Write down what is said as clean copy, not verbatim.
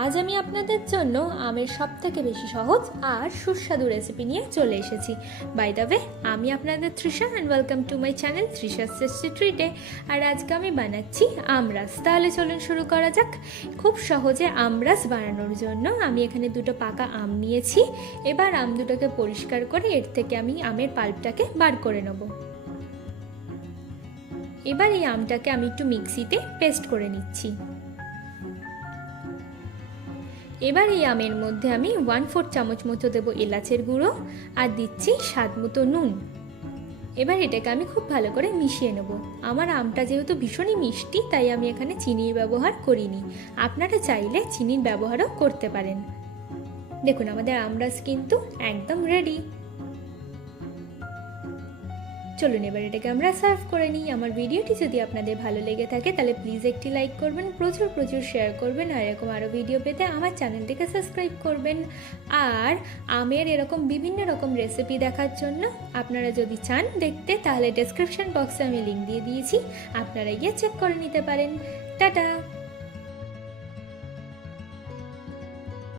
আজ আমি আপনাদের জন্য আমের সবথেকে বেশি সহজ আর সুস্বাদু রেসিপি নিয়ে চলে এসেছি। বাই দ্য ওয়ে, আমি আপনাদের Trisha and welcome to my channel Trisha's tasty ট্রিটে। আর আজকে আমি বানাচ্ছি আমরাস। তাহলে চলুন শুরু করা যাক। খুব সহজে আমরাস বানানোর জন্য আমি এখানে দুটো পাকা আম নিয়েছি। এবার আম দুটোকে পরিষ্কার করে এর থেকে আমি আমের পাল্পটাকে বার করে নেব। এবার এই আমটাকে আমি একটু মিক্সিতে পেস্ট করে নিচ্ছি। এবার এই আমের মধ্যে আমি 1/4 চামচ মতো দেবো এলাচের গুঁড়ো আর দিচ্ছি স্বাদ মতো নুন। এবার এটাকে আমি খুব ভালো করে মিশিয়ে নেব। আমার আমটা যেহেতু ভীষণই মিষ্টি, তাই আমি এখানে চিনির ব্যবহার করিনি। আপনারা চাইলে চিনির ব্যবহারও করতে পারেন। দেখুন, আমাদের আমরাস কিন্তু একদম রেডি। চলুন এবার এটাকে আমরা সার্ভ করে নিই। আমার ভিডিওটি যদি আপনাদের ভালো লেগে থাকে তাহলে প্লিজ একটি লাইক করবেন, প্রচুর শেয়ার করবেন, আর এরকম আরও ভিডিও পেতে আমার চ্যানেলটিকে সাবস্ক্রাইব করবেন। আর আমের এরকম বিভিন্ন রকম রেসিপি দেখার জন্য আপনারা যদি চান দেখতে, তাহলে ডেসক্রিপশন বক্সে আমি লিঙ্ক দিয়ে দিয়েছি, আপনারা গিয়ে চেক করে নিতে পারেন। টাটা।